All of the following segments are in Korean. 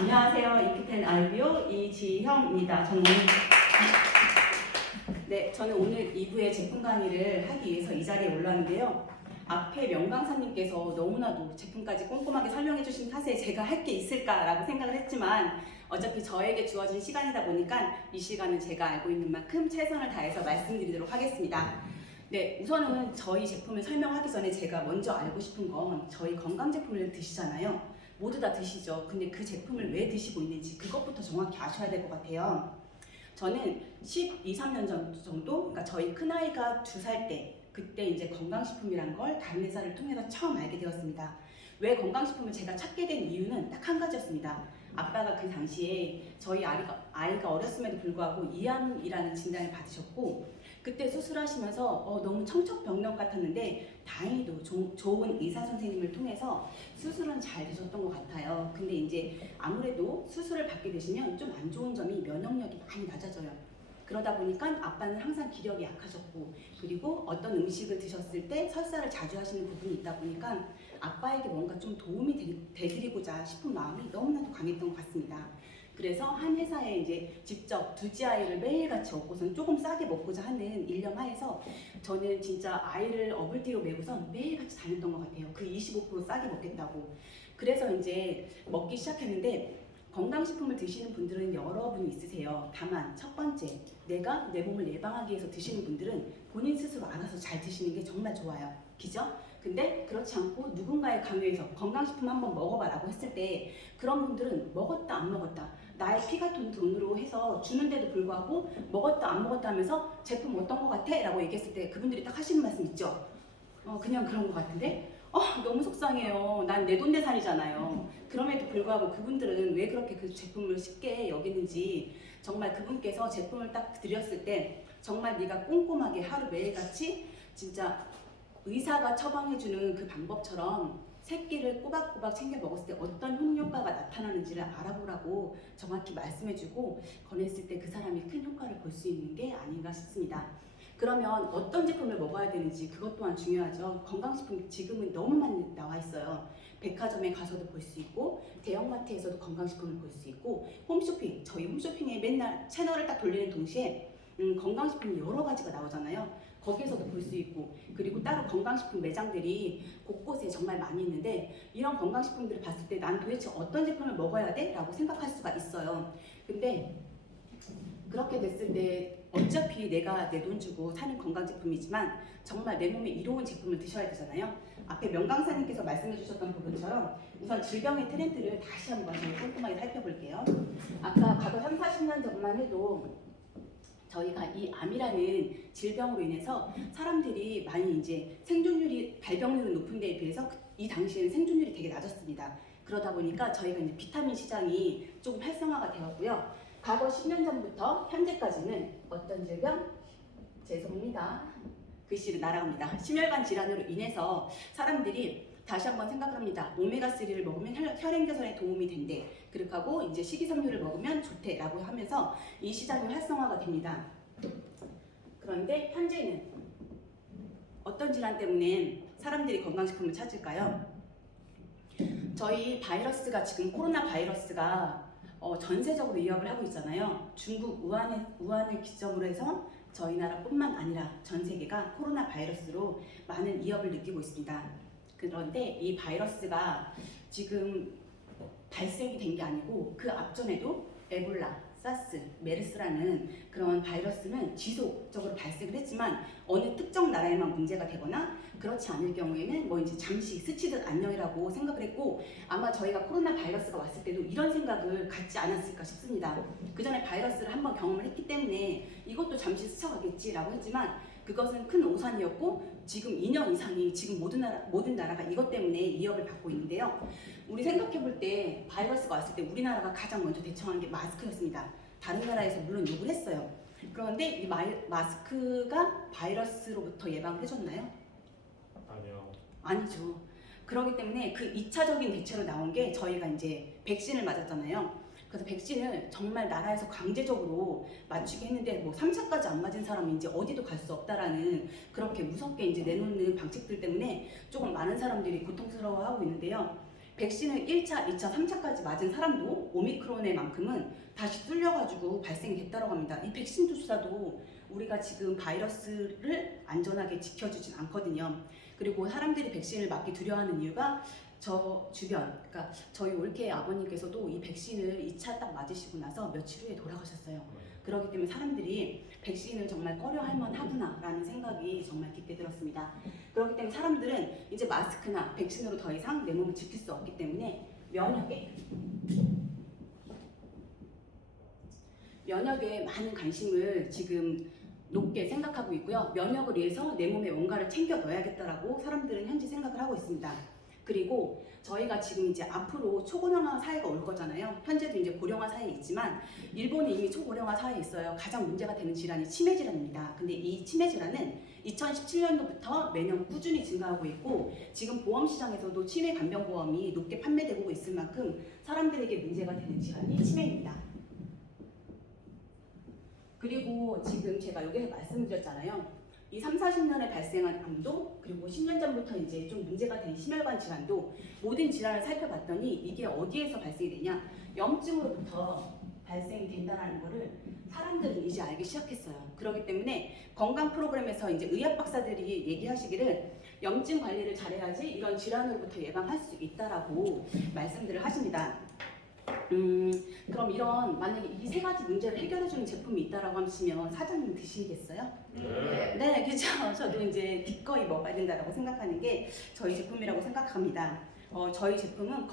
안녕하세요. 이피텐 알비오 이지형입니다. 저는 오늘 2부의 제품 강의를 하기 위해서 이 자리에 올랐는데요. 앞에 명강사님께서 너무나도 제품까지 꼼꼼하게 설명해 주신 탓에 제가 할 게 있을까라고 생각을 했지만 어차피 저에게 주어진 시간이다 보니까 이 시간은 제가 알고 있는 만큼 최선을 다해서 말씀드리도록 하겠습니다. 네, 우선은 저희 제품을 설명하기 전에 제가 먼저 알고 싶은 건 저희 건강 제품을 드시잖아요. 모두 다 드시죠. 근데 그 제품을 왜 드시고 있는지 그것부터 정확히 아셔야 될 것 같아요. 저는 12, 13년 정도, 그러니까 저희 큰아이가 2살 때 그때 이제 건강식품이란 걸 다른 회사를 통해서 처음 알게 되었습니다. 왜 건강식품을 제가 찾게 된 이유는 딱 한 가지였습니다. 아빠가 그 당시에 저희 아이가 어렸음에도 불구하고 이암이라는 진단을 받으셨고 그때 수술하시면서 너무 청첩병력 같았는데 다행히도 좋은 의사 선생님을 통해서 수술은 잘 되셨던 것 같아요. 근데 이제 아무래도 수술을 받게 되시면 좀 안 좋은 점이 면역력이 많이 낮아져요. 그러다 보니까 아빠는 항상 기력이 약하셨고 그리고 어떤 음식을 드셨을 때 설사를 자주 하시는 부분이 있다 보니까 아빠에게 뭔가 좀 도움이 되드리고자 싶은 마음이 너무나도 강했던 것 같습니다. 그래서 한 회사에 이제 직접 두지아이를 매일같이 얻고선 조금 싸게 먹고자 하는 일념 하에서 저는 진짜 아이를 어불띠로 메고선 매일같이 다녔던 것 같아요. 그 25% 싸게 먹겠다고. 그래서 이제 먹기 시작했는데 건강식품을 드시는 분들은 여러분이 있으세요. 다만 첫 번째, 내가 내 몸을 예방하기 위해서 드시는 분들은 본인 스스로 알아서 잘 드시는 게 정말 좋아요. 그죠? 근데 그렇지 않고 누군가의 강요에서 건강식품 한번 먹어봐라고 했을 때 그런 분들은 먹었다 안 먹었다 나의 피가 돈으로 해서 주는데도 불구하고 먹었다 안 먹었다 하면서 제품 어떤 거 같아? 라고 얘기했을 때 그분들이 딱 하시는 말씀 있죠? 그냥 그런 거 같은데? 너무 속상해요. 난 내돈내산이잖아요. 그럼에도 불구하고 그분들은 왜 그렇게 그 제품을 쉽게 여기는지 정말 그분께서 제품을 딱 드렸을 때 정말 네가 꼼꼼하게 하루 매일같이 진짜 의사가 처방해주는 그 방법처럼 새끼를 꼬박꼬박 챙겨 먹었을 때 어떤 효과가 나타나는지를 알아보라고 정확히 말씀해주고 권했을 때 그 사람이 큰 효과를 볼 수 있는 게 아닌가 싶습니다. 그러면 어떤 제품을 먹어야 되는지 그것 또한 중요하죠. 건강식품 지금은 너무 많이 나와 있어요. 백화점에 가서도 볼 수 있고 대형마트에서도 건강식품을 볼 수 있고 홈쇼핑, 저희 홈쇼핑에 맨날 채널을 딱 돌리는 동시에 건강식품 여러 가지가 나오잖아요. 거기에서도 볼 수 있고 그리고 따로 건강식품 매장들이 곳곳에 정말 많이 있는데 이런 건강식품들을 봤을 때 난 도대체 어떤 제품을 먹어야 돼? 라고 생각할 수가 있어요. 근데 그렇게 됐을 때 어차피 내가 내 돈 주고 사는 건강제품이지만 정말 내 몸에 이로운 제품을 드셔야 되잖아요. 앞에 명강사님께서 말씀해 주셨던 부분처럼 우선 질병의 트렌드를 다시 한번 저희 꼼꼼하게 살펴볼게요. 아까 과거 3, 40년 전만 해도 저희가 이 암이라는 질병으로 인해서 사람들이 많이 이제 생존율이 발병률은 높은 데에 비해서 이 당시에는 생존율이 되게 낮았습니다. 그러다 보니까 저희가 이제 비타민 시장이 조금 활성화가 되었고요. 과거 10년 전부터 현재까지는 어떤 질병? 죄송합니다. 글씨를 날아갑니다. 심혈관 질환으로 인해서 사람들이 다시 한번 생각을 합니다. 오메가3를 먹으면 혈행 개선에 도움이 된대. 그렇게 하고 이제 식이섬유를 먹으면 좋대 라고 하면서 이 시장이 활성화가 됩니다. 그런데 현재는 어떤 질환 때문에 사람들이 건강식품을 찾을까요? 저희 바이러스가 지금 코로나 바이러스가 전 세적으로 위협을 하고 있잖아요. 중국 우한을 기점으로 해서 저희 나라뿐만 아니라 전 세계가 코로나 바이러스로 많은 위협을 느끼고 있습니다. 그런데 이 바이러스가 지금 발생이 된 게 아니고 그 앞전에도 에볼라, 사스, 메르스라는 그런 바이러스는 지속적으로 발생을 했지만 어느 특정 나라에만 문제가 되거나 그렇지 않을 경우에는 뭐 이제 잠시 스치듯 안녕이라고 생각을 했고 아마 저희가 코로나 바이러스가 왔을 때도 이런 생각을 갖지 않았을까 싶습니다. 그 전에 바이러스를 한번 경험을 했기 때문에 이것도 잠시 스쳐가겠지라고 했지만 그것은 큰 오산이었고 지금 2년 이상이 지금 모든 나라가 이것 때문에 위협을 받고 있는데요. 우리 생각해 볼 때 바이러스가 왔을 때 우리나라가 가장 먼저 대처한 게 마스크였습니다. 다른 나라에서 물론 욕을 했어요. 그런데 이 마스크가 바이러스로부터 예방을 해줬나요? 아니요. 아니죠. 그렇기 때문에 그 2차적인 대체로 나온 게 저희가 이제 백신을 맞았잖아요. 그래서 백신을 정말 나라에서 강제적으로 맞추게 했는데 뭐 3차까지 안 맞은 사람이 이제 어디도 갈 수 없다라는 그렇게 무섭게 이제 내놓는 방식들 때문에 조금 많은 사람들이 고통스러워하고 있는데요. 백신을 1차, 2차, 3차까지 맞은 사람도 오미크론의만큼은 다시 뚫려가지고 발생이 됐다고 합니다. 이 백신조차도 우리가 지금 바이러스를 안전하게 지켜주진 않거든요. 그리고 사람들이 백신을 맞기 두려워하는 이유가 저 주변, 그러니까 저희 올케 아버님께서도 이 백신을 2차 딱 맞으시고 나서 며칠 후에 돌아가셨어요. 그렇기 때문에 사람들이 백신을 정말 꺼려할 만하구나라는 생각이 정말 깊게 들었습니다. 그렇기 때문에 사람들은 이제 마스크나 백신으로 더 이상 내 몸을 지킬 수 없기 때문에 면역에 많은 관심을 지금 높게 생각하고 있고요. 면역을 위해서 내 몸에 뭔가를 챙겨 넣어야겠다라고 사람들은 현재 생각을 하고 있습니다. 그리고 저희가 지금 이제 앞으로 초고령화 사회가 올 거잖아요. 현재도 이제 고령화 사회에 있지만 일본이 이미 초고령화 사회에 있어요. 가장 문제가 되는 질환이 치매 질환입니다. 근데 이 치매 질환은 2017년도부터 매년 꾸준히 증가하고 있고 지금 보험 시장에서도 치매 간병 보험이 높게 판매되고 있을 만큼 사람들에게 문제가 되는 질환이 치매입니다. 그리고 지금 제가 여기서 말씀드렸잖아요. 이 3, 40년에 발생한 암도 그리고 10년 전부터 이제 좀 문제가 된 심혈관 질환도 모든 질환을 살펴봤더니 이게 어디에서 발생이 되냐? 염증으로부터 발생이 된다는 거를 사람들은 이제 알기 시작했어요. 그렇기 때문에 건강 프로그램에서 이제 의학 박사들이 얘기하시기를 염증 관리를 잘해야지 이런 질환으로부터 예방할 수 있다라고 말씀들을 하십니다. 그럼 이런 만약에 이 세 가지 문제를 해결해주는 제품이 있다라고 하시면 사장님 드시겠어요? 네, 그렇죠. 저도 이제 기꺼이 먹어야 된다라고 생각하는 게 저희 제품이라고 생각합니다. 저희 제품은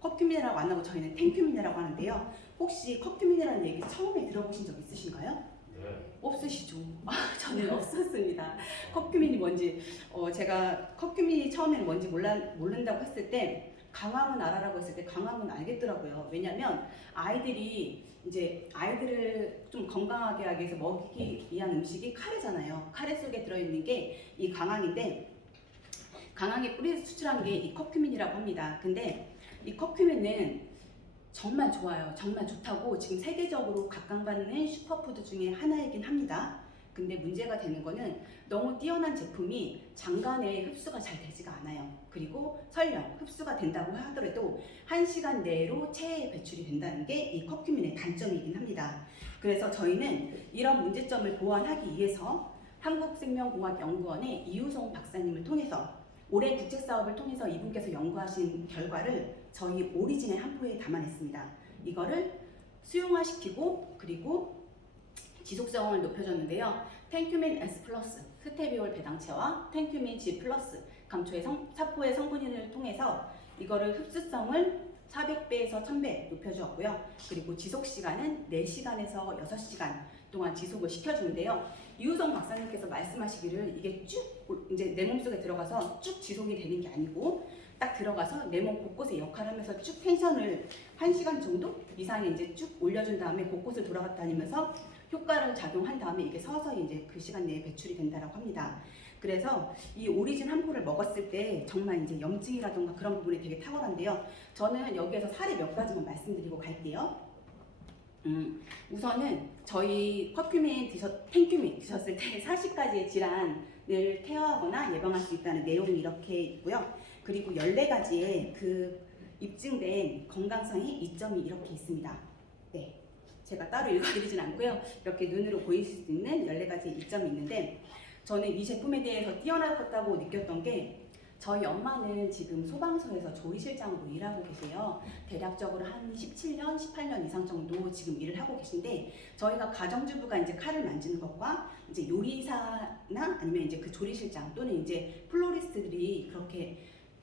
커큐민이라고 안 하고 저희는 탱큐민이라고 하는데요. 혹시 커큐민이라는 얘기 처음에 들어보신 적 있으신가요? 네. 없으시죠? 저는 없었습니다. 커큐민이 뭔지 제가 커큐민이 처음에는 뭔지 모른다고 했을 때 강황은 알아라고 했을 때 강황은 알겠더라고요. 왜냐면 아이들을 좀 건강하게 하기 위해서 먹이기 위한 음식이 카레잖아요. 카레 속에 들어있는 게 이 강황인데 강황의 뿌리에서 추출한 게 이 커큐민이라고 합니다. 근데 이 커큐민은 정말 좋아요. 정말 좋다고 지금 세계적으로 각광받는 슈퍼푸드 중에 하나이긴 합니다. 근데 문제가 되는 거는 너무 뛰어난 제품이 장간에 흡수가 잘 되지가 않아요. 그리고 설령 흡수가 된다고 하더라도 1시간 내로 체에 배출이 된다는 게 이 커큐민의 단점이긴 합니다. 그래서 저희는 이런 문제점을 보완하기 위해서 한국생명공학연구원의 이우송 박사님을 통해서 올해 국책사업을 통해서 이분께서 연구하신 결과를 저희 오리진의 한 포에 담아냈습니다. 이거를 수용화시키고 그리고 지속성을 높여줬는데요. 탱큐민 S 플러스, 스테비올 배당체와 탱큐민 G 플러스 감초의 사포의 성분을 통해서 이거를 흡수성을 400배에서 1000배 높여주었고요. 그리고 지속 시간은 4시간에서 6시간 동안 지속을 시켜주는데요. 이우성 박사님께서 말씀하시기를 이게 쭉 이제 내 몸속에 들어가서 쭉 지속이 되는 게 아니고 딱 들어가서 내 몸 곳곳에 역할을 하면서 쭉 텐션을 1시간 정도 이상에 이제 쭉 올려준 다음에 곳곳을 돌아다니면서 효과를 작용한 다음에 이게 서서히 이제 그 시간 내에 배출이 된다라고 합니다. 그래서 이 오리진 한 포를 먹었을 때 정말 이제 염증이라던가 그런 부분이 되게 탁월한데요. 저는 여기에서 사례 몇 가지만 말씀드리고 갈게요. 우선은 저희 탱큐민 드셨을 때 40가지의 질환을 케어하거나 예방할 수 있다는 내용이 이렇게 있고요. 그리고 14가지의 그 입증된 건강상의 이점이 이렇게 있습니다. 네, 제가 따로 읽어드리진 않고요. 이렇게 눈으로 보이실 수 있는 14가지의 이점이 있는데 저는 이 제품에 대해서 뛰어나다고 느꼈던 게 저희 엄마는 지금 소방서에서 조리실장으로 일하고 계세요. 대략적으로 한 17년, 18년 이상 정도 지금 일을 하고 계신데 저희가 가정주부가 이제 칼을 만지는 것과 이제 요리사나 아니면 이제 그 조리실장 또는 이제 플로리스트들이 그렇게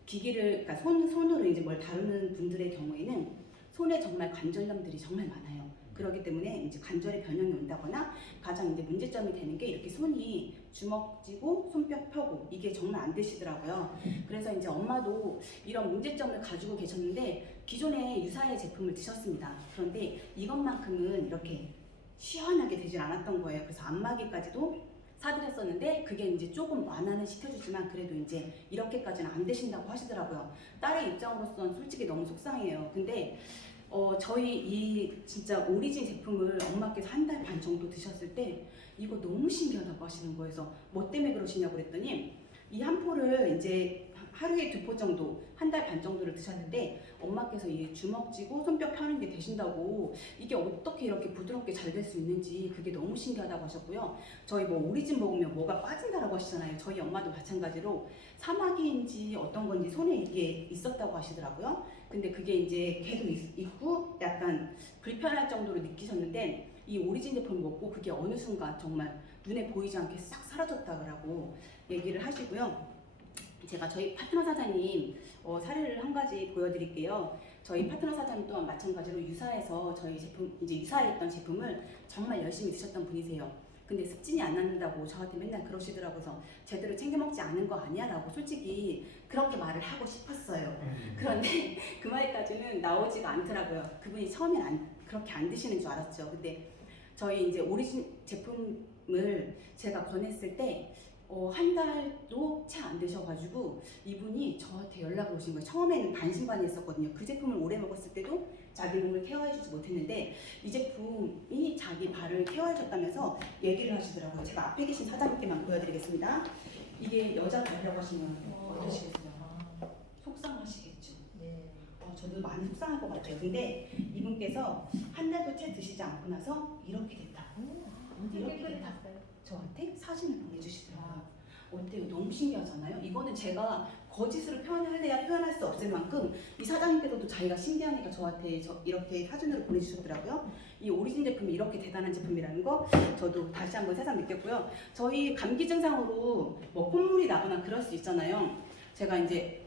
기기를 그러니까 손으로 이제 뭘 다루는 분들의 경우에는 손에 정말 관절염들이 정말 많아요. 그렇기 때문에 이제 관절에 변형이 온다거나 가장 이제 문제점이 되는 게 이렇게 손이 주먹 쥐고 손뼉 펴고 이게 정말 안 되시더라고요. 그래서 이제 엄마도 이런 문제점을 가지고 계셨는데 기존에 유사의 제품을 드셨습니다. 그런데 이것만큼은 이렇게 시원하게 되질 않았던 거예요. 그래서 안마기까지도 사드렸었는데 그게 이제 조금 완화는 시켜주지만 그래도 이제 이렇게까지는 안 되신다고 하시더라고요. 딸의 입장으로서는 솔직히 너무 속상해요. 근데 저희 이 진짜 오리진 제품을 엄마께서 한 달 반 정도 드셨을 때 이거 너무 신기하다고 하시는 거예요. 그래서 뭐 때문에 그러시냐고 그랬더니 이 한 포를 이제 하루에 2포 정도, 한 달 반 정도를 드셨는데 엄마께서 이 주먹 쥐고 손뼉 펴는 게 되신다고 이게 어떻게 이렇게 부드럽게 잘 될 수 있는지 그게 너무 신기하다고 하셨고요. 저희 뭐 오리진 먹으면 뭐가 빠진다라고 하시잖아요. 저희 엄마도 마찬가지로 사마귀인지 어떤 건지 손에 이게 있었다고 하시더라고요. 근데 그게 이제 계속 있고 약간 불편할 정도로 느끼셨는데 이 오리진 제품 먹고 그게 어느 순간 정말 눈에 보이지 않게 싹 사라졌다고 얘기를 하시고요. 제가 저희 파트너 사장님 사례를 한 가지 보여드릴게요. 저희 파트너 사장님 또한 마찬가지로 유사해서 저희 제품 이제 유사했던 제품을 정말 열심히 드셨던 분이세요. 근데 습진이 안 낫는다고 저한테 맨날 그러시더라고요. 그래서 제대로 챙겨 먹지 않은 거 아니야? 라고 솔직히 그렇게 말을 하고 싶었어요. 그런데 그 말까지는 나오지가 않더라고요. 그분이 처음엔 그렇게 안 드시는 줄 알았죠. 근데 저희 이제 오리진 제품을 제가 권했을 때 한 달도 채 안 되셔가지고 이분이 저한테 연락을 오신 거예요. 처음에는 반신반의했었거든요. 그 제품을 오래 먹었을 때도 자기 몸을 케어해주지 못했는데 이 제품이 자기 발을 케어해줬다면서 얘기를 하시더라고요. 제가 앞에 계신 사장님께만 보여드리겠습니다. 이게 여자 발이라고 하시면 어떠시겠어요? 속상하시겠죠. 네. 저도 많이 속상할 것 같아요. 근데 이분께서 한 달도 채 드시지 않고 나서 이렇게 됐다고 엄청 깨끗해졌어요. 저한테 사진을 보내주시더라고요. 어때요? 너무 신기하잖아요? 이거는 제가 거짓으로 표현할래야 표현할 수 없을 만큼 이 사장님께서도 자기가 신기하니까 저한테 이렇게 사진으로 보내주셨더라고요. 이 오리진 제품이 이렇게 대단한 제품이라는 거 저도 다시 한번 새삼 느꼈고요. 저희 감기 증상으로 뭐 콧물이 나거나 그럴 수 있잖아요. 제가 이제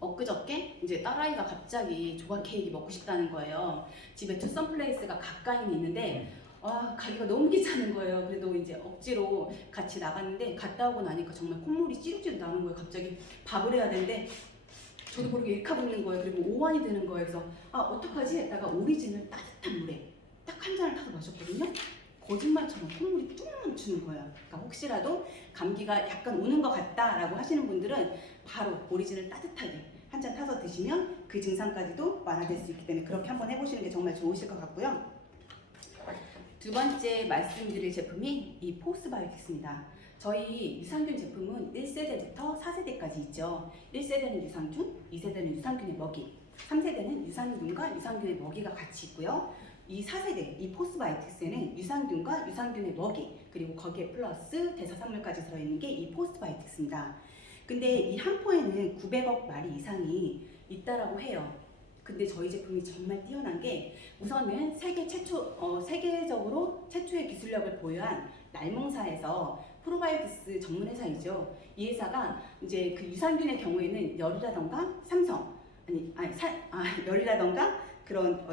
엊그저께 이제 딸아이가 갑자기 조각 케이크 먹고 싶다는 거예요. 집에 투썸플레이스가 가까이는 있는데 가기가 너무 귀찮은 거예요. 그래도 이제 억지로 같이 나갔는데 갔다 오고 나니까 정말 콧물이 찌룩찌룩 나는 거예요. 갑자기 밥을 해야 되는데 저도 모르게 일카붙는 거예요. 그리고 오한이 되는 거예요. 그래서 어떡하지 했다가 오리진을 따뜻한 물에 딱 한 잔을 타서 마셨거든요. 거짓말처럼 콧물이 뚝 멈추는 거예요. 그러니까 혹시라도 감기가 약간 오는 것 같다라고 하시는 분들은 바로 오리진을 따뜻하게 한 잔 타서 드시면 그 증상까지도 완화될 수 있기 때문에 그렇게 한번 해보시는 게 정말 좋으실 것 같고요. 두 번째 말씀드릴 제품이 이 포스바이오틱스입니다. 저희 유산균 제품은 1세대부터 4세대까지 있죠. 1세대는 유산균, 2세대는 유산균의 먹이, 3세대는 유산균과 유산균의 먹이가 같이 있고요. 이 4세대, 이 포스바이오틱스에는 유산균과 유산균의 먹이, 그리고 거기에 플러스 대사성물까지 들어있는 게 이 포스바이오틱스입니다. 근데 이 한 포에는 900억 마리 이상이 있다라고 해요. 근데 저희 제품이 정말 뛰어난 게 우선은 세계적으로 최초의 기술력을 보유한 날몽사에서 프로바이오틱스 전문 회사이죠. 이 회사가 이제 그 유산균의 경우에는 열이라던가 열이라던가 그런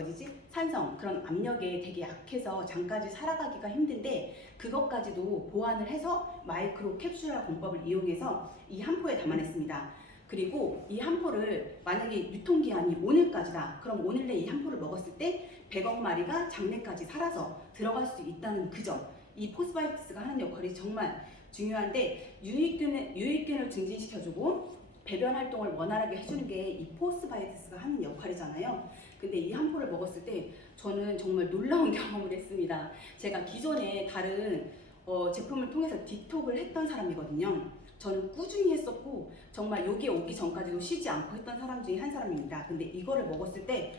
산성 그런 압력에 되게 약해서 잠까지 살아가기가 힘든데 그것까지도 보완을 해서 마이크로 캡슐화 공법을 이용해서 이 한 포에 담아냈습니다. 그리고 이 한 포를 만약에 유통기한이 오늘까지다. 그럼 오늘 내 이 한 포를 먹었을 때 100억 마리가 장내까지 살아서 들어갈 수 있다는 그 점. 이 포스바이오틱스가 하는 역할이 정말 중요한데 유익균을 증진시켜주고 배변 활동을 원활하게 해주는 게 이 포스바이오틱스가 하는 역할이잖아요. 근데 이 한 포를 먹었을 때 저는 정말 놀라운 경험을 했습니다. 제가 기존에 다른 제품을 통해서 디톡을 했던 사람이거든요. 저는 꾸준히 했었고 정말 여기에 오기 전까지도 쉬지 않고 했던 사람 중에 한 사람입니다. 근데 이거를 먹었을 때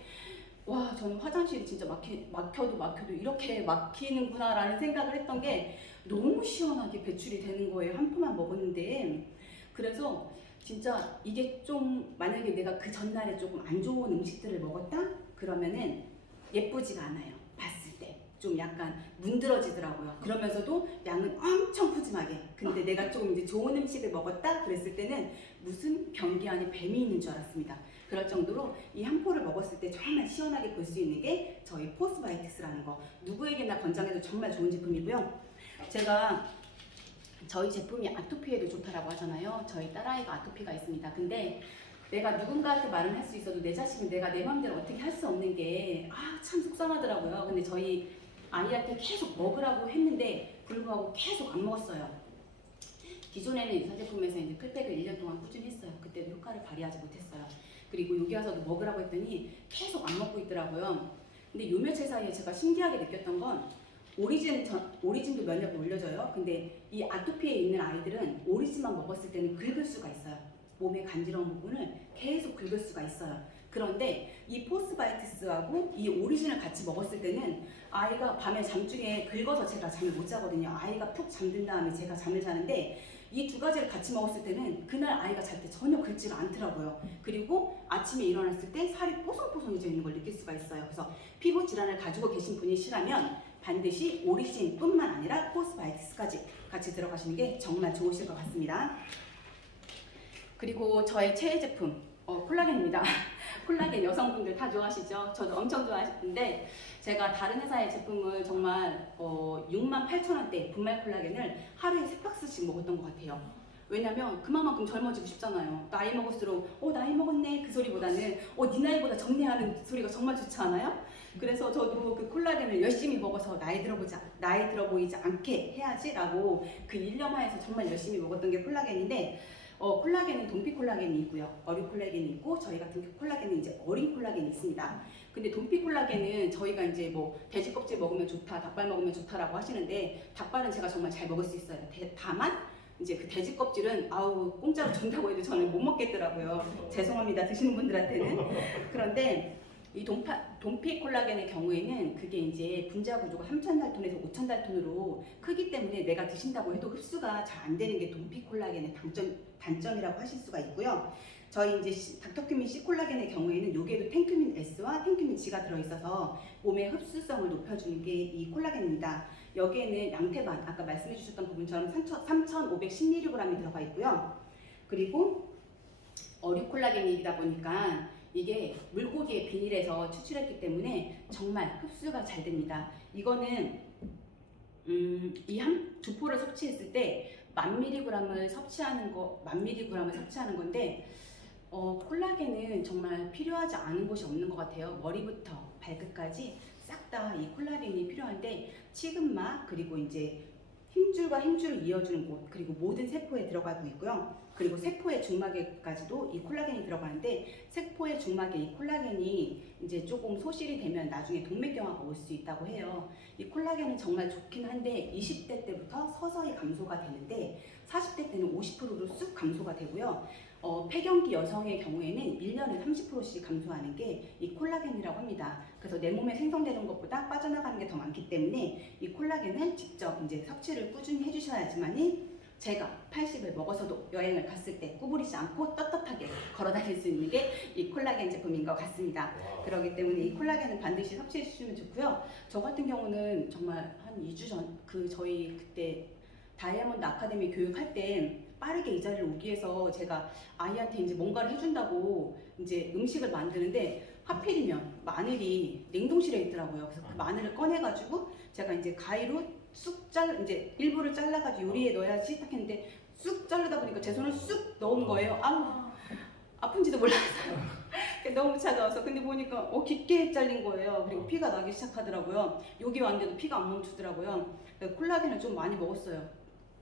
저는 화장실이 진짜 막혀도 이렇게 막히는구나 라는 생각을 했던 게 너무 시원하게 배출이 되는 거예요. 한 포만 먹었는데. 그래서 진짜 이게 좀 만약에 내가 그 전날에 조금 안 좋은 음식들을 먹었다? 그러면은 예쁘지가 않아요. 봤을 때 좀 약간 문드러지더라고요. 그러면서도 양은 엄청 푸짐하게. 근데 내가 조금 이제 좋은 음식을 먹었다? 그랬을 때는 무슨 변기 안에 뱀이 있는 줄 알았습니다. 그럴 정도로 이 한 포를 먹었을 때 정말 시원하게 볼 수 있는 게 저희 포스바이오틱스라는 거. 누구에게나 권장해도 정말 좋은 제품이고요. 제가 저희 제품이 아토피에도 좋다라고 하잖아요. 저희 딸아이가 아토피가 있습니다. 근데 내가 누군가한테 말은 할 수 있어도 내 자식은 내가 내 마음대로 어떻게 할 수 없는 게 참 속상하더라고요. 근데 저희 아이한테 계속 먹으라고 했는데 불구하고 계속 안 먹었어요. 기존에는 유사제품에서 이제 클팩을 1년 동안 꾸준히 했어요. 그때도 효과를 발휘하지 못했어요. 그리고 여기 와서도 먹으라고 했더니 계속 안 먹고 있더라고요. 근데 요 며칠 사이에 제가 신기하게 느꼈던 건 오리진도 면역을 올려줘요. 근데 이 아토피에 있는 아이들은 오리진만 먹었을 때는 긁을 수가 있어요. 몸에 간지러운 부분을 계속 긁을 수가 있어요. 그런데 이 포스바이티스하고 이 오리진을 같이 먹었을 때는 아이가 밤에 잠중에 긁어서 제가 잠을 못 자거든요. 아이가 푹 잠든 다음에 제가 잠을 자는데 이 두 가지를 같이 먹었을 때는 그날 아이가 잘 때 전혀 긁지가 않더라고요. 그리고 아침에 일어났을 때 살이 뽀송뽀송해져 있는 걸 느낄 수가 있어요. 그래서 피부 질환을 가지고 계신 분이시라면 반드시 오리진뿐만 아니라 포스바이티스까지 같이 들어가시는 게 정말 좋으실 것 같습니다. 그리고 저의 최애 제품 콜라겐입니다. 콜라겐 여성분들 다 좋아하시죠? 저도 엄청 좋아하시는데 제가 다른 회사의 제품을 정말 68,000원대 분말 콜라겐을 하루에 3박스씩 먹었던 것 같아요. 왜냐면 그만큼 젊어지고 싶잖아요. 나이 먹을수록 나이 먹었네 그 소리보다는 네 나이보다 적네하는 소리가 정말 좋지 않아요? 그래서 저도 그 콜라겐을 열심히 먹어서 나이 들어 보이지 않게 해야지라고 그 일념하에서 정말 열심히 먹었던 게 콜라겐인데 콜라겐은 동피 콜라겐이 있고요. 어류 콜라겐이 있고 저희 같은 콜라겐은 이제 어린 콜라겐이 있습니다. 근데 동피 콜라겐은 저희가 이제 뭐 돼지 껍질 먹으면 좋다, 닭발 먹으면 좋다라고 하시는데 닭발은 제가 정말 잘 먹을 수 있어요. 다만 이제 그 돼지 껍질은 공짜로 준다고 해도 저는 못 먹겠더라고요. 죄송합니다 드시는 분들한테는. 그런데 이 동피 콜라겐의 경우에는 그게 이제 분자 구조가 3000달톤에서 5000달톤으로 크기 때문에 내가 드신다고 해도 흡수가 잘 안 되는 게 동피 콜라겐의 단점이라고 하실 수가 있고요. 저희 이제 닥터큐민 C 콜라겐의 경우에는 여기에도 텐큐민 S와 텐큐민 G가 들어있어서 몸의 흡수성을 높여주는 게 이 콜라겐입니다. 여기에는 양태반, 아까 말씀해 주셨던 부분처럼 3510mg이 들어가 있고요. 그리고 어류 콜라겐이다 보니까 이게 물고기의 비닐에서 추출했기 때문에 정말 흡수가 잘 됩니다. 이거는 이 두 포를 섭취했을 때 1000mg을 섭취하는 건데 콜라겐은 정말 필요하지 않은 곳이 없는 것 같아요. 머리부터 발끝까지 싹 다 이 콜라겐이 필요한데 치근막 그리고 이제 힘줄과 힘줄을 이어주는 곳 그리고 모든 세포에 들어가고 있고요. 그리고 세포의 중막에까지도 이 콜라겐이 들어가는데 세포의 중막에 이 콜라겐이 이제 조금 소실이 되면 나중에 동맥경화가 올 수 있다고 해요. 이 콜라겐은 정말 좋긴 한데 20대 때부터 서서히 감소가 되는데 40대 때는 50%로 쑥 감소가 되고요. 폐경기 여성의 경우에는 1년에 30%씩 감소하는 게 이 콜라겐이라고 합니다. 그래서 내 몸에 생성되는 것보다 빠져나가는 게 더 많기 때문에 이 콜라겐을 직접 이제 섭취를 꾸준히 해주셔야지만이 제가 80을 먹어서도 여행을 갔을 때 구부리지 않고 떳떳하게 걸어 다닐 수 있는 게 이 콜라겐 제품인 것 같습니다. 그렇기 때문에 이 콜라겐은 반드시 섭취해 주시면 좋고요. 저 같은 경우는 정말 한 2주 전 저희 그때 다이아몬드 아카데미 교육할 때 빠르게 이 자리를 오기 위해서 제가 아이한테 이제 뭔가를 해준다고 이제 음식을 만드는데 하필이면 마늘이 냉동실에 있더라고요. 그래서 그 마늘을 꺼내가지고 제가 이제 가위로 이제 일부를 잘라가지고 요리에 넣어야지 딱 했는데 쑥 자르다 보니까 제 손을 쑥 넣은 거예요. 아픈지도 몰랐어요. 너무 차가워서. 근데 보니까 깊게 잘린 거예요. 그리고 피가 나기 시작하더라고요. 여기 왔는데도 피가 안 멈추더라고요. 콜라겐을 좀 많이 먹었어요.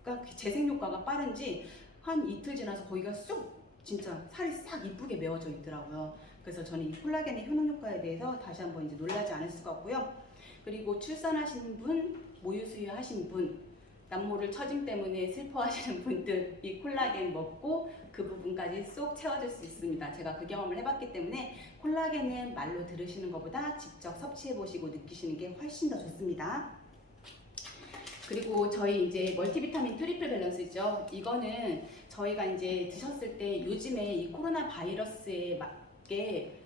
그러니까 재생 효과가 빠른지 한 이틀 지나서 거기가 쑥 진짜 살이 싹 이쁘게 메워져 있더라고요. 그래서 저는 이 콜라겐의 효능 효과에 대해서 다시 한번 이제 놀라지 않을 수가 없고요. 그리고 출산하신 분, 모유 수유하신 분, 남모를 처짐 때문에 슬퍼하시는 분들 이 콜라겐 먹고 그 부분까지 쏙 채워줄 수 있습니다. 제가 그 경험을 해봤기 때문에 콜라겐은 말로 들으시는 것보다 직접 섭취해보시고 느끼시는 게 훨씬 더 좋습니다. 그리고 저희 이제 멀티비타민 트리플 밸런스죠. 이거는 저희가 이제 드셨을 때 요즘에 이 코로나 바이러스에 맞게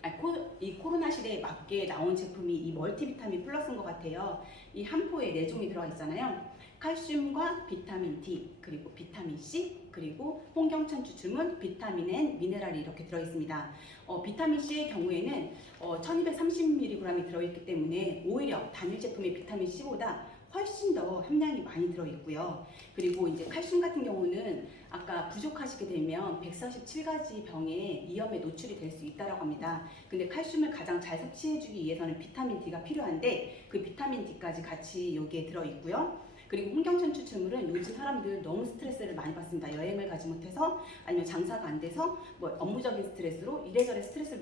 이 코로나 시대에 맞게 나온 제품이 이 멀티비타민 플러스인 것 같아요. 이 한 포에 4종이 들어가 있잖아요. 칼슘과 비타민 D, 그리고 비타민 C, 그리고 홍경천 추출물, 비타민 N, 미네랄이 이렇게 들어있습니다. 비타민 C의 경우에는 1230mg이 들어있기 때문에 오히려 단일 제품의 비타민 C보다 훨씬 더 함량이 많이 들어있고요. 그리고 이제 칼슘 같은 경우는 아까 부족하시게 되면 147가지 병에 위험에 노출이 될 수 있다고 합니다. 근데 칼슘을 가장 잘 섭취해주기 위해서는 비타민 D가 필요한데 그 비타민 D까지 같이 여기에 들어있고요. 그리고 홍경천 추출물은 요즘 사람들 너무 스트레스를 많이 받습니다. 여행을 가지 못해서 아니면 장사가 안 돼서 뭐 업무적인 스트레스로 이래저래 스트레스를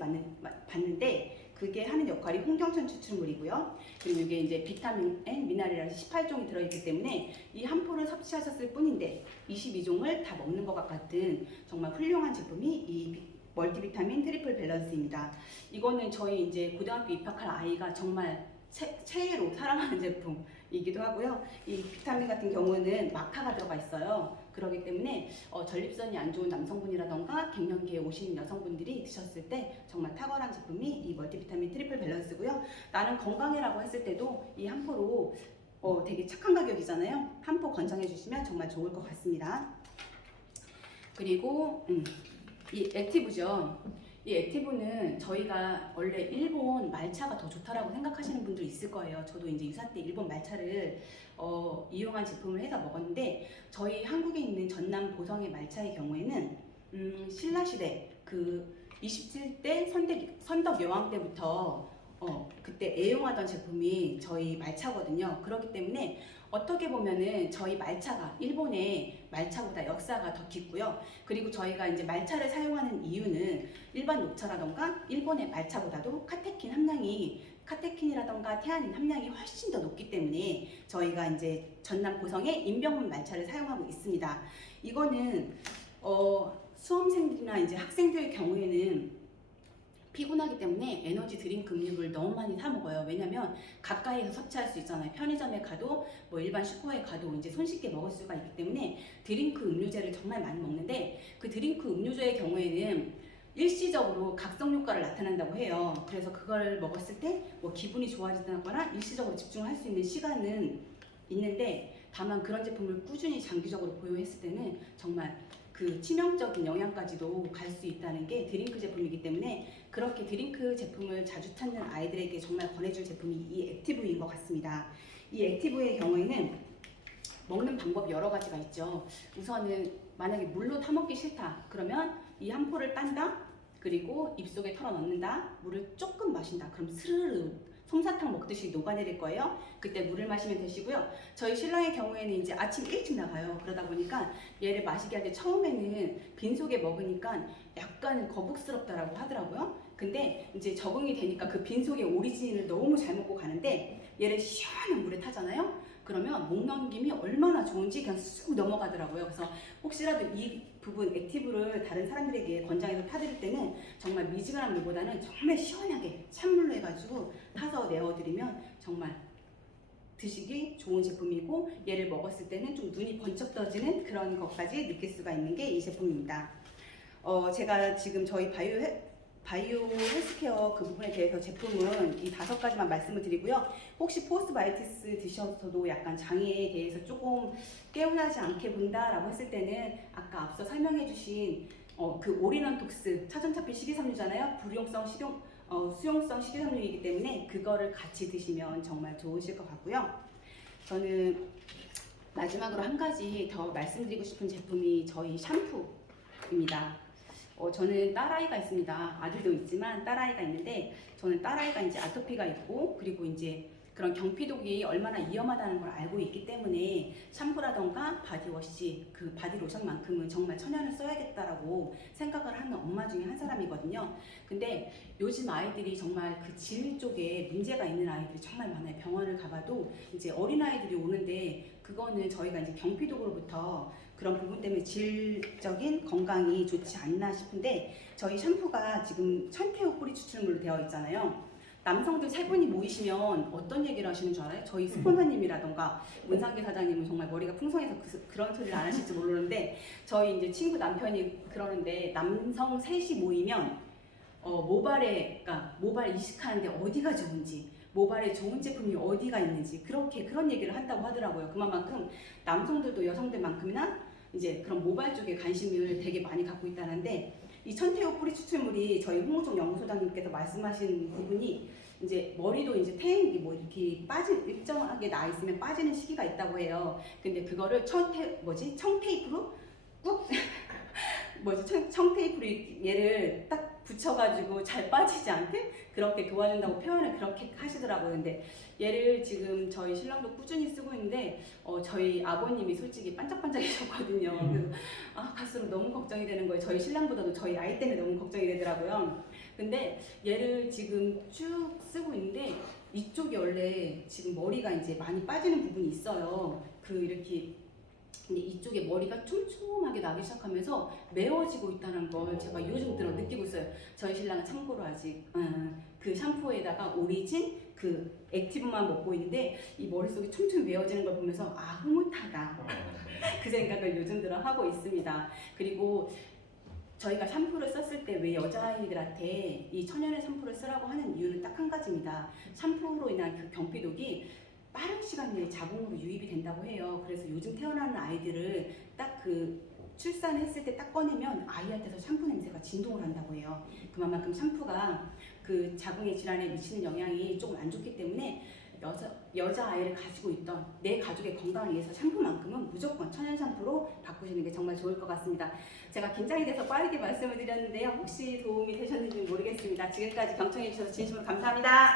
받는데 그게 하는 역할이 홍경천 추출물이고요. 그리고 이게 이제 비타민 N, 미네랄이 18종이 들어있기 때문에 이 한 포를 섭취하셨을 뿐인데 22종을 다 먹는 것 같은 정말 훌륭한 제품이 이 멀티비타민 트리플 밸런스입니다. 이거는 저희 이제 고등학교 입학할 아이가 정말 최애로 사랑하는 제품이기도 하고요. 이 비타민 같은 경우는 마카가 들어가 있어요. 그렇기 때문에 전립선이 안 좋은 남성분이라던가 갱년기에 오신 여성분들이 드셨을 때 정말 탁월한 제품이 이 멀티비타민 트리플 밸런스고요. 나는 건강해라고 했을 때도 이 한 포로 되게 착한 가격이잖아요. 한 포 권장해 주시면 정말 좋을 것 같습니다. 그리고 이 액티브죠. 이 액티브는 저희가 원래 일본 말차가 더 좋다라고 생각하시는 분들 있을 거예요. 저도 이제 유사 때 일본 말차를 이용한 제품을 해서 먹었는데 저희 한국에 있는 전남 보성의 말차의 경우에는 신라시대 그 27대 선덕 여왕 때부터 그때 애용하던 제품이 저희 말차거든요. 그렇기 때문에 어떻게 보면은 저희 말차가 일본의 말차보다 역사가 더 깊고요. 그리고 저희가 이제 말차를 사용하는 이유는 일반 녹차라던가 일본의 말차보다도 카테킨이라던가 태아닌 함량이 훨씬 더 높기 때문에 저희가 이제 전남 고성의 인병문 말차를 사용하고 있습니다. 이거는 수험생들이나 이제 학생들의 경우에는 피곤하기 때문에 에너지 드링크 음료를 너무 많이 사 먹어요. 왜냐면 가까이서 섭취할 수 있잖아요. 편의점에 가도 뭐 일반 슈퍼에 가도 이제 손쉽게 먹을 수가 있기 때문에 드링크 음료제를 정말 많이 먹는데 그 드링크 음료제의 경우에는 일시적으로 각성 효과를 나타난다고 해요. 그래서 그걸 먹었을 때 뭐 기분이 좋아지거나 일시적으로 집중할 수 있는 시간은 있는데 다만 그런 제품을 꾸준히 장기적으로 보유했을 때는 정말 그 치명적인 영향까지도 갈 수 있다는 게 드링크 제품이기 때문에 그렇게 드링크 제품을 자주 찾는 아이들에게 정말 권해줄 제품이 이 액티브인 것 같습니다. 이 액티브의 경우에는 먹는 방법이 여러 가지가 있죠. 우선은 만약에 물로 타먹기 싫다 그러면 이 한 포를 딴다, 그리고 입속에 털어 넣는다, 물을 조금 마신다, 그럼 스르르 솜사탕 먹듯이 녹아내릴 거예요. 그때 물을 마시면 되시고요. 저희 신랑의 경우에는 이제 아침 일찍 나가요. 그러다 보니까 얘를 마시게 할 때 처음에는 빈속에 먹으니까 약간 거북스럽다라고 하더라고요. 근데 이제 적응이 되니까 그 빈속의 오리진을 너무 잘 먹고 가는데 얘를 시원한 물에 타잖아요. 그러면 목 넘김이 얼마나 좋은지 그냥 쑥 넘어가더라고요. 그래서 혹시라도 이 부분 액티브를 다른 사람들에게 권장해서 타드릴 때는 정말 미지근한 물보다는 정말 시원하게 찬물로 해가지고 타서 내어드리면 정말 드시기 좋은 제품이고 얘를 먹었을 때는 좀 눈이 번쩍 떠지는 그런 것까지 느낄 수가 있는 게 이 제품입니다. 제가 지금 저희 바이오 헬스케어 그 부분에 대해서 제품은 이 5가지만 말씀을 드리고요. 혹시 포스트바이오티스 드셔서도 약간 장애에 대해서 조금 개운하지 않게 본다라고 했을 때는 아까 앞서 설명해 주신 그 오리넌톡스 차전차필 식이섬유잖아요. 수용성 식이섬유이기 때문에 그거를 같이 드시면 정말 좋으실 것 같고요. 저는 마지막으로 한 가지 더 말씀드리고 싶은 제품이 저희 샴푸입니다. 저는 딸아이가 있습니다. 아들도 있지만 딸아이가 있는데 저는 딸아이가 이제 아토피가 있고 그리고 이제 그런 경피독이 얼마나 위험하다는 걸 알고 있기 때문에 샴푸라던가 바디워시, 그 바디로션만큼은 정말 천연을 써야겠다라고 생각을 하는 엄마 중에 한 사람이거든요. 근데 요즘 아이들이 정말 그 질 쪽에 문제가 있는 아이들이 정말 많아요. 병원을 가봐도 이제 어린아이들이 오는데 그거는 저희가 이제 경피독으로부터 그런 부분 때문에 질적인 건강이 좋지 않나 싶은데 저희 샴푸가 지금 천태호 뿌리 추출물로 되어 있잖아요. 남성들 3분이 모이시면 어떤 얘기를 하시는 줄 알아요? 저희 스폰서님이라던가 문상기 사장님은 정말 머리가 풍성해서 그런 소리를 안 하실지 모르는데 저희 이제 친구 남편이 그러는데 남성 3이 모이면 그러니까 모발 이식하는데 어디가 좋은지, 모발에 좋은 제품이 어디가 있는지 그런 얘기를 한다고 하더라고요. 그만큼 남성들도 여성들만큼이나 이제 그런 모발 쪽에 관심을 되게 많이 갖고 있다는데 이 천태호 뿌리 추출물이 저희 홍우종 연구소장님께서 말씀하신 부분이 이제 머리도 이제 태행이 뭐 이렇게 일정하게 나 있으면 빠지는 시기가 있다고 해요. 근데 그거를 청테이프로 꾹 청테이프로 얘를 딱 붙여가지고 잘 빠지지 않게 그렇게 도와준다고 표현을 그렇게 하시더라고요. 근데 얘를 지금 저희 신랑도 꾸준히 쓰고 있는데 저희 아버님이 솔직히 반짝반짝이셨거든요. 그래서 갈수록 너무 걱정이 되는 거예요. 저희 신랑보다도 저희 아이 때문에 너무 걱정이 되더라고요. 근데 얘를 지금 쭉 쓰고 있는데 이쪽이 원래 지금 머리가 이제 많이 빠지는 부분이 있어요. 그 이렇게 근데 이쪽에 머리가 촘촘하게 나기 시작하면서 매워지고 있다는 걸 제가 요즘 들어 느끼고 있어요. 저희 신랑은 참고로 아직 그 샴푸에다가 오리진 그 액티브만 먹고 있는데 이 머릿속이 촘촘히 매워지는 걸 보면서 아 흐뭇하다 그 생각을 요즘 들어 하고 있습니다. 그리고 저희가 샴푸를 썼을 때 왜 여자아이들한테 이 천연의 샴푸를 쓰라고 하는 이유는 딱 한 가지입니다. 샴푸로 인한 그 경피독이 빠른 시간 내에 자궁으로 유입이 된다고 해요. 그래서 요즘 태어나는 아이들을 딱 그 출산했을 때 딱 꺼내면 아이한테서 샴푸 냄새가 진동을 한다고 해요. 그만큼 샴푸가 그 자궁의 질환에 미치는 영향이 조금 안 좋기 때문에 여자아이를 가지고 있던 내 가족의 건강을 위해서 샴푸만큼은 무조건 천연 샴푸로 바꾸시는 게 정말 좋을 것 같습니다. 제가 긴장이 돼서 빠르게 말씀을 드렸는데요. 혹시 도움이 되셨는지 모르겠습니다. 지금까지 경청해 주셔서 진심으로 감사합니다.